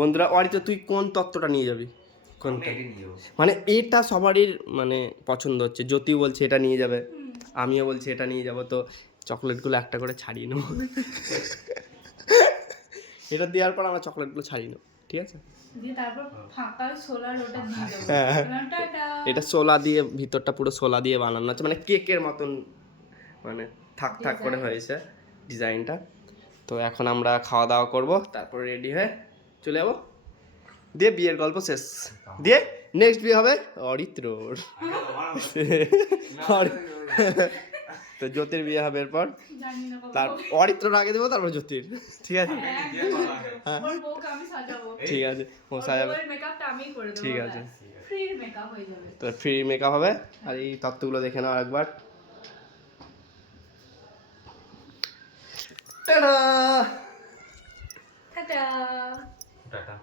বন্ধুরা অরিত্র তুই কোন তত্ত্বটা নিয়ে যাবি? কোনটা? মানে এটা সবারই মানে পছন্দ হচ্ছে, জ্যোতিও বলছে এটা নিয়ে যাবে, আমিও বলছি এটা নিয়ে যাব। তো চকলেটগুলো একটা করে ছাড়িয়ে নেবো। এটা দেওয়ার পর আমরা চকলেটগুলো ছাড়িয়ে নেবো, ঠিক আছে? এটা সোলা দিয়ে, ভিতরটা পুরো সোলা দিয়ে বানানো আছে, মানে কেকের মতন, মানে থাক থাক করে হয়েছে ডিজাইনটা। তো এখন আমরা খাওয়া দাওয়া করব, তারপরে রেডি হয়ে চলে যাবো, দিয়ে বিয়ের গল্প শেষ, দিয়ে নেক্সট বিয়ে হবে অরিত্রর। তো জ্যোতির বিয়ে হবে এরপর, তার অরিত্রর আগে দেবো, তারপর জ্যোতির, ঠিক আছে? ঠিক আছে, ও সাজাবে, ঠিক আছে, তো ফ্রি মেকআপ হবে। আর এই তত্ত্বগুলো দেখে নাও একবার। টাটা। টাটা।